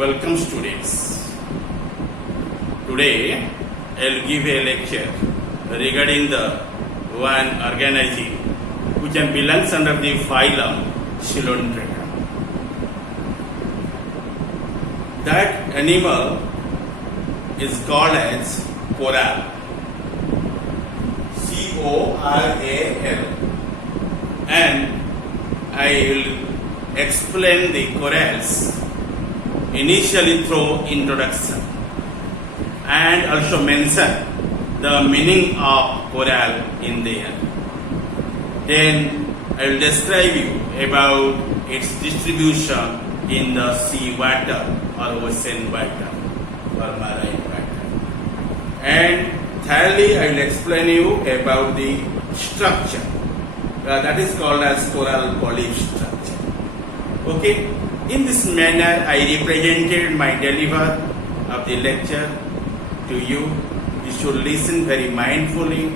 Welcome students. Today I'll give a lecture regarding the one organism which belongs under the phylum Coelenterata. That animal is called as coral. C-O-R-A-L. And I will explain the corals initially through introduction and also mention the meaning of coral in there. Then I will describe you about its distribution in the sea water or ocean water or marine water. And thirdly, I will explain you about the structure that is called as coral polyp structure. Okay. In this manner, I represented my deliver of the lecture to you. You should listen very mindfully.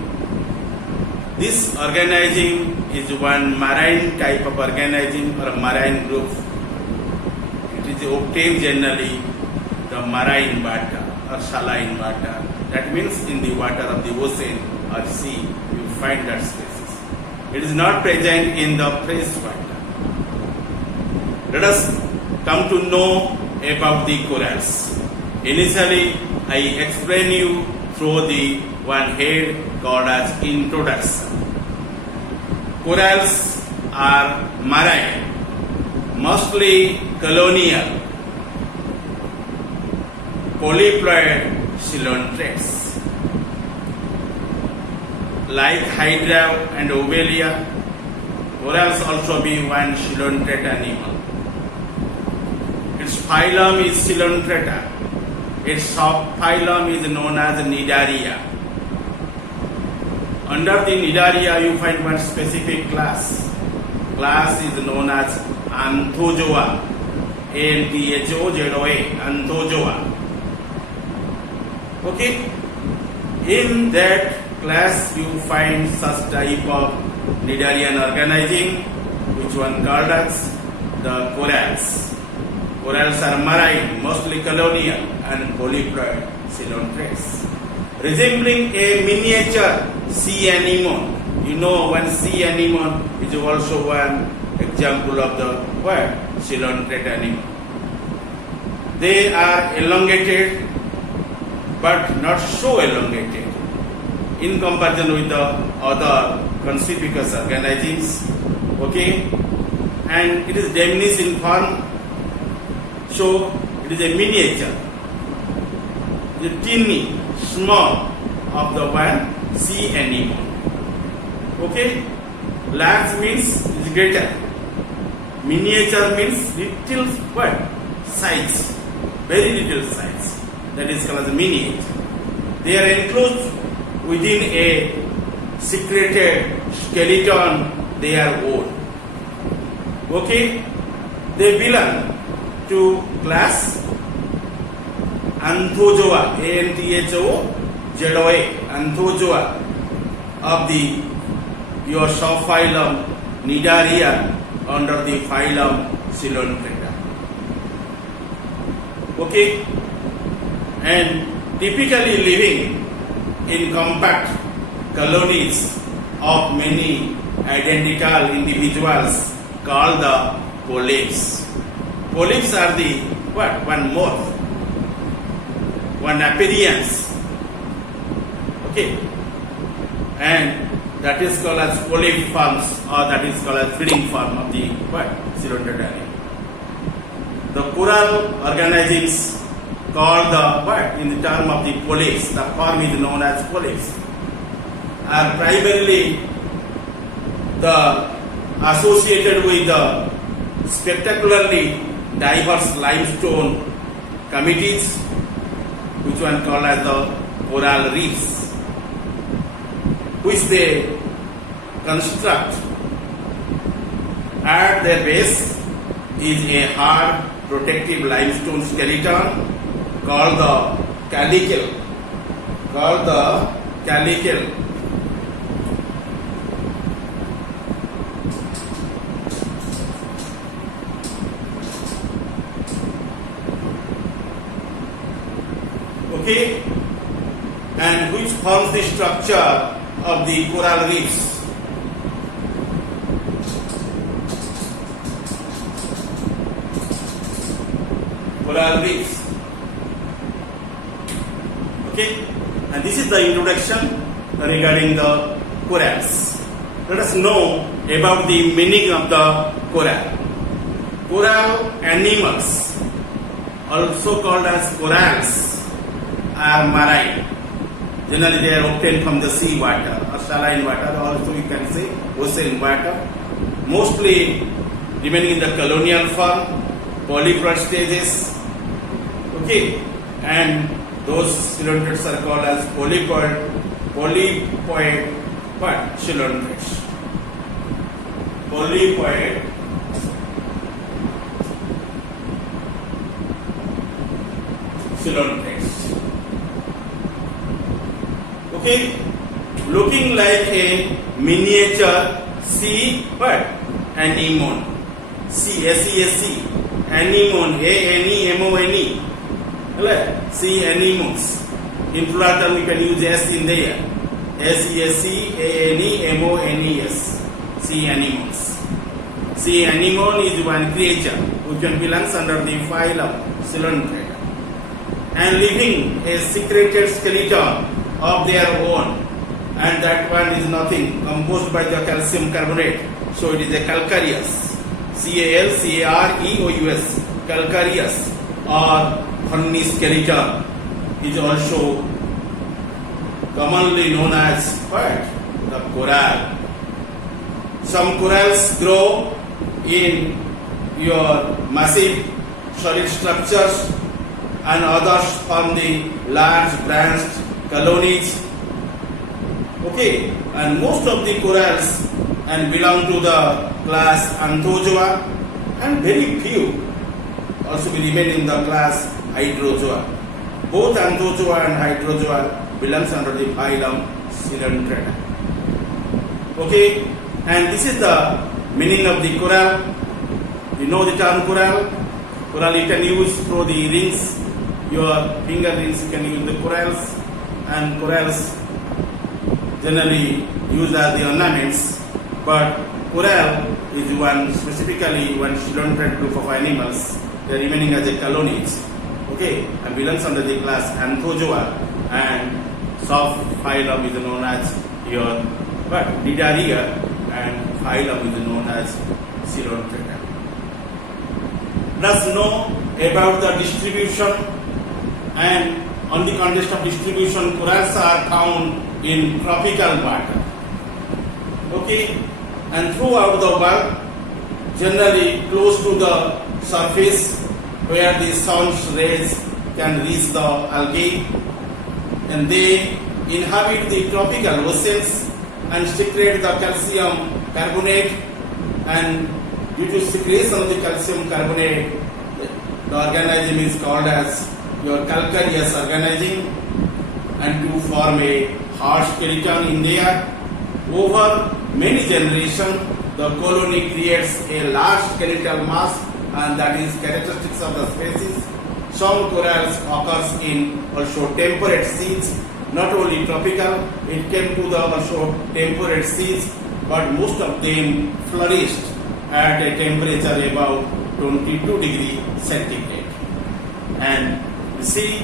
This organism is one marine type of organism or a marine group. It is obtained generally the marine water or saline water. That means in the water of the ocean or sea, you find that species. It is not present in the fresh water. Let us come to know about the corals. Initially, I explain you through the one head called as introduction. Corals are marine, mostly colonial, polyploid coelentrates. Like Hydra and Ovelia, corals also be one coelentrate animal. Its phylum is Coelenterata. Its subphylum is known as Cnidaria. Under the Cnidaria, you find one specific class. Class is known as Anthozoa. A-N-T-H-O-Z-O-A. Anthozoa. Okay? In that class, you find such type of Cnidarian organism, which one called as the corals. Corals are marine, mostly colonial and polyploid coelentrates, resembling a miniature sea anemone. You know, one sea anemone is also one example of the word coelentrate anemone. They are elongated, but not so elongated in comparison with the other conspicuous organisms. Okay, and it is diminished in form. So it is a miniature, the teeny, small of the one sea anemone. Okay, large means is greater. Miniature means little what? Size, very little size. That is called as miniature. They are enclosed within a secreted skeleton. They are old. Okay, they belong to class Anthozoa, A-N-T-H-O-Z-O-A, Anthozoa of the your subphylum Cnidaria under the phylum Coelenterata. Okay, and typically living in compact colonies of many identical individuals called the polyps. Polyps are the what? One morph, one appearance. Okay, and that is called as polyp forms, or that is called as feeding form of the what? Coelenterata. The coral organisms called the what? In the term of the polyps, the form is known as polyps, are primarily the associated with the spectacularly diverse limestone communities, which one called as the coral reefs, which they construct. At their base is a hard protective limestone skeleton called the calicle. Okay, and which forms the structure of the coral reefs. Coral reefs. Okay, and this is the introduction regarding the corals. Let us know about the meaning of the coral. Coral animals, also called as corals, are marine. Generally, they are obtained from the sea water or saline water, also you can say ocean water. Mostly remaining in the colonial form, polyploid stages. Okay, and those cylindrids are called as polyploid cylindrids. Polyploid cylindrids. Okay, looking like a miniature sea bird, anemone. C-S-E-S-C, anemone, A-N-E-M-O-N-E. Sea anemones. In plural term, we can use S in there. S-E-S-C-A-N-E-M-O-N-E-S. Sea anemones. Sea anemone is one creature which belongs under the phylum Cylindrida and living a secreted skeleton of their own, and that one is nothing, composed by the calcium carbonate. So it is a calcareous. C-A-L-C-A-R-E-O-U-S. Calcareous or horny skeleton is also commonly known as what? The coral. Some corals grow in your massive solid structures and others form the large branched colonies. Okay, and most of the corals and belong to the class Anthozoa, and very few also will remain in the class Hydrozoa. Both Anthozoa and Hydrozoa belongs under the phylum Cylindrida. Okay, and this is the meaning of the coral. You know the term coral. Coral you can use through the rings, your finger rings you can use the corals, and corals generally used as the ornaments, but coral is specifically one cylindrid group of animals. They are remaining as a colonies. Okay, and belongs under the class Anthozoa, and sub-phylum is known as your Nidaria, and phylum is known as Cylindrida. Let us know about the distribution, and on the context of distribution, corals are found in tropical water. Okay, and throughout the world, generally close to the surface where the sun's rays can reach the algae, and they inhabit the tropical oceans and secrete the calcium carbonate, and due to secretion of the calcium carbonate, the organism is called as your calcareous organism, and to form a hard skeleton in there. Over many generations, the colony creates a large skeletal mass, and that is characteristics of the species. Some corals occurs in also temperate seas, not only tropical, it came to the also temperate seas, but most of them flourished at a temperature about 22 degrees centigrade. And you see,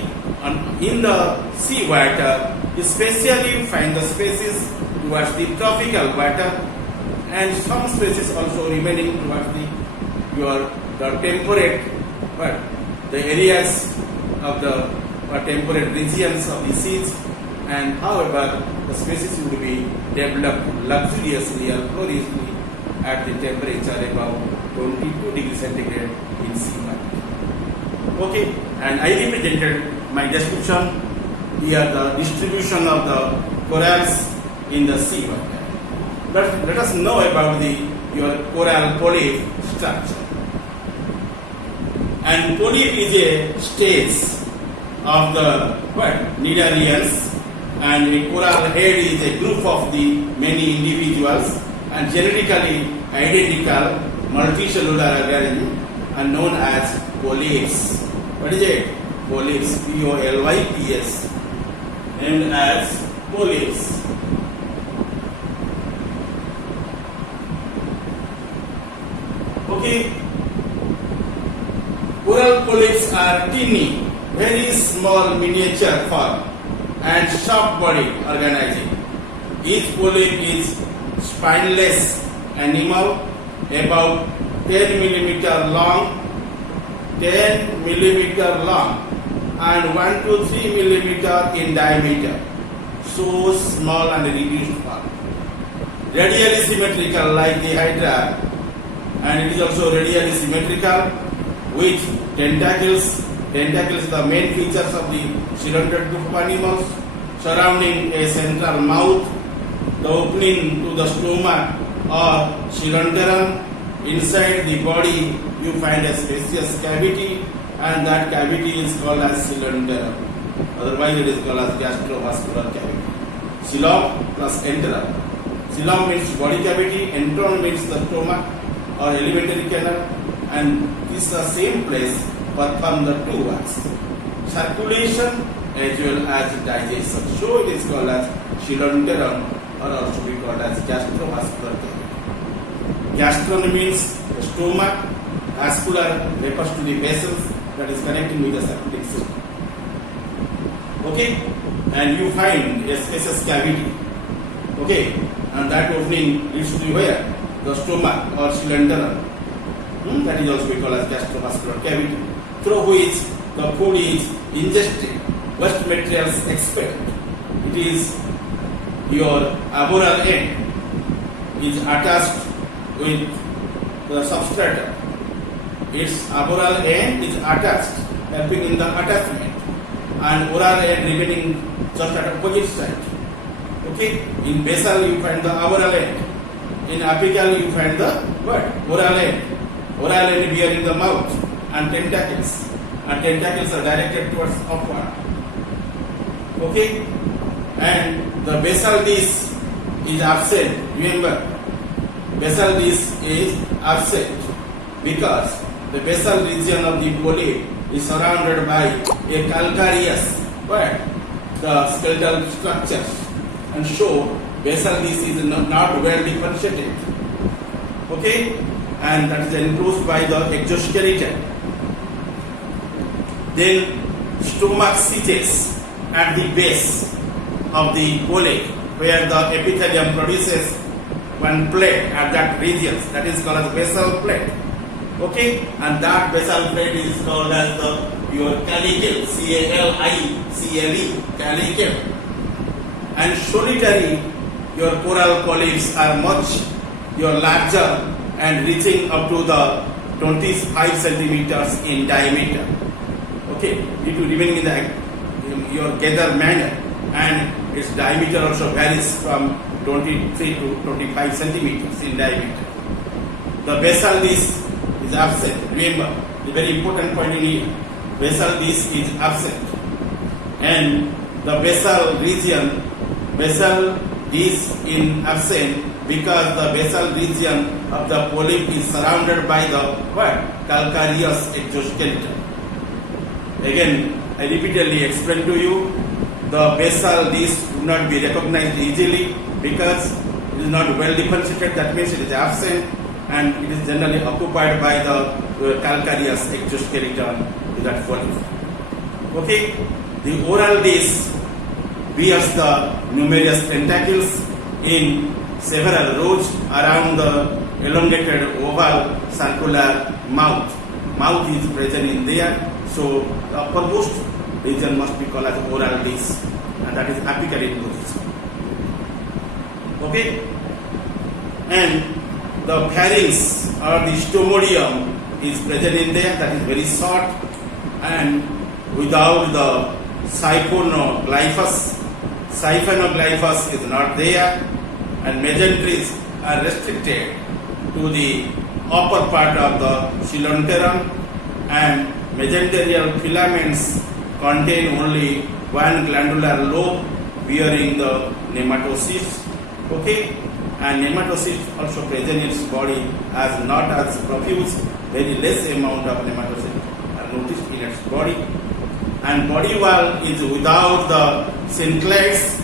in the sea water, especially find the species towards the tropical water, and some species also remaining towards the temperate, but the areas of the temperate regions of the seas, and however the species will be developed luxuriously or gloriously at the temperature about 22 degrees centigrade in sea water. Okay, and I represented my description here the distribution of the corals in the sea water. Let us know about your coral polyp structure. And polyp is a stage of the Nidarians, and a coral head is a group of the many individuals and genetically identical multicellular organism and known as polyps. What is it? polyps, P-O-L-Y-P-S, named as polyps. Okay, oral polyps are teeny, very small miniature form and sharp-bodied organism. Each polyp is spineless animal, about 10 millimeter long, and 1 to 3 millimeter in diameter. So small and reduced form. Radially symmetrical like the hydra, and it is also radially symmetrical with tentacles. Tentacles are the main features of the cylinder group of animals, surrounding a central mouth, the opening to the stomach or cylindrum. Inside the body you find a spacious cavity, and that cavity is called as cylindrum. Otherwise it is called as gastrovascular cavity. Coelom plus enterum. Coelom means body cavity, enterum means the stomach or alimentary canal, and this is the same place perform the two works: circulation as well as digestion. So it is called as cylindrum, or also be called as gastrovascular cavity. Gastron means stomach, vascular refers to the vessels that is connecting with the circulatory system. Okay, and you find a spacious cavity. Okay, and that opening leads to where? The stomach or cylindrum. That is also called as gastrovascular cavity, through which the food is ingested, waste materials expelled. It is your aboral end is attached with the substratum. Its aboral end is attached, helping in the attachment, and oral end remaining just at opposite side. Okay, in basal you find the aboral end, in apical you find the what? Oral end. Oral end bearing the mouth and tentacles are directed towards upward. Okay, and the basal disc is absent. Remember, basal disc is absent because the basal region of the polyp is surrounded by a calcareous, what? The skeletal structures, and so basal disc is not well differentiated. Okay, and that is enclosed by the exoskeleton. Then stomach sits at the base of the polyp, where the epithelium produces one plate at that region, that is called as basal plate. Okay, and that basal plate is called as your calicle, C-A-L-I-C-L-E, calicle. And solitary, your coral polyps are much larger and reaching up to the 25 centimeters in diameter. Okay, it will remain in your gather manner, and its diameter also varies from 23 to 25 centimeters in diameter. The basal disc is absent. Remember, the very important point in here, basal disc is absent, and the basal region, basal disc in absent because the basal region of the polyp is surrounded by the what? Calcareous exoskeleton. Again, I repeatedly explain to you, the basal disc would not be recognized easily because it is not well differentiated. That means it is absent, and it is generally occupied by the calcareous exoskeleton in that polyp. Okay, the oral disc bears the numerous tentacles in several rows around the elongated oval circular mouth. Mouth is present in there, so the uppermost region must be called as oral disc, and that is apical in position. Okay, and the pharynx or the stomodium is present in there, that is very short, and without the siphonoglyphus. Siphonoglyphus is not there, and mesenteries are restricted to the upper part of the cylindrum, and mesenterial filaments contain only one glandular lobe bearing the nematocyst. Okay, and nematocyst also present in its body as not as profuse, very less amount of nematocysts are noticed in its body. and body wall is without the synclates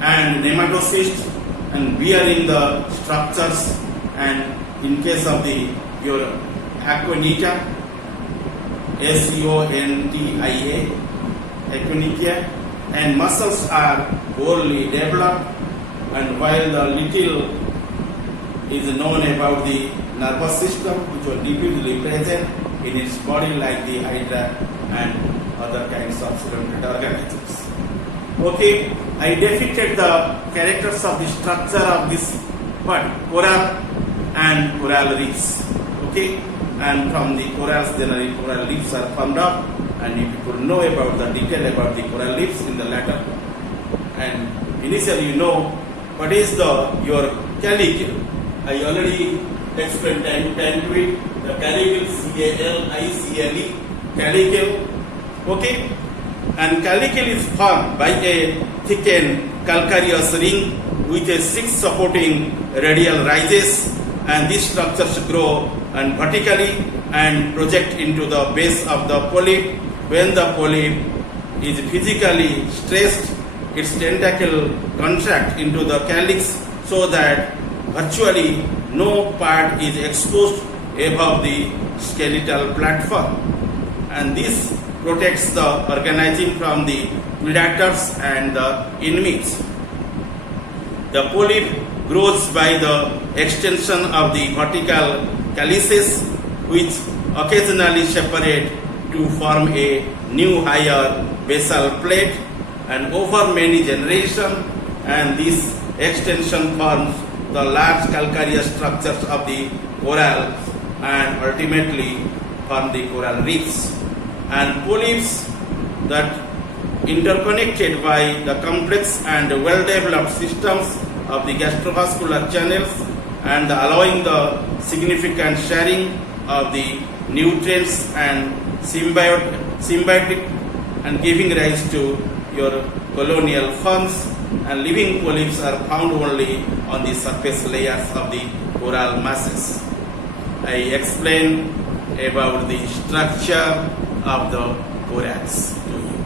and nematocyst and bearing the structures, and in case of the your aconitia, Contia, aconitia, and muscles are poorly developed, and while the little is known about the nervous system which was diffusely present in its body like the hydra and other kinds of cylindrical organisms. Okay, I depicted the characters of the structure of this coral and coral reefs. Okay, and from the corals generally coral reefs are formed up, and you people know about the detail about the coral reefs in the latter. And initially you know what is your calicle. I already explained time to it. The calicle, C-A-L-I-C-L-E, calicle. Okay, and calicle is formed by a thickened calcareous ring with a 6 supporting radial ridges, and these structures grow and vertically and project into the base of the polyp. When the polyp is physically stressed, its tentacle contract into the calyx so that virtually no part is exposed above the skeletal platform, and this protects the organism from the predators and the enemies. The polyp grows by the extension of the vertical calyces, which occasionally separate to form a new higher basal plate, and over many generations, and this extension forms the large calcareous structures of the coral and ultimately form the coral reefs. And polyps that interconnected by the complex and well-developed systems of the gastrovascular channels and allowing the significant sharing of the nutrients and symbiotic and giving rise to your colonial forms, and living polyps are found only on the surface layers of the coral masses. I explained about the structure of the corals to you.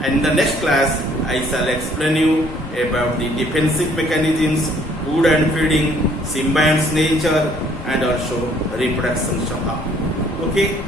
And in the next class, I shall explain you about the defensive mechanisms, food and feeding, symbionts nature, and also reproduction somehow. Okay?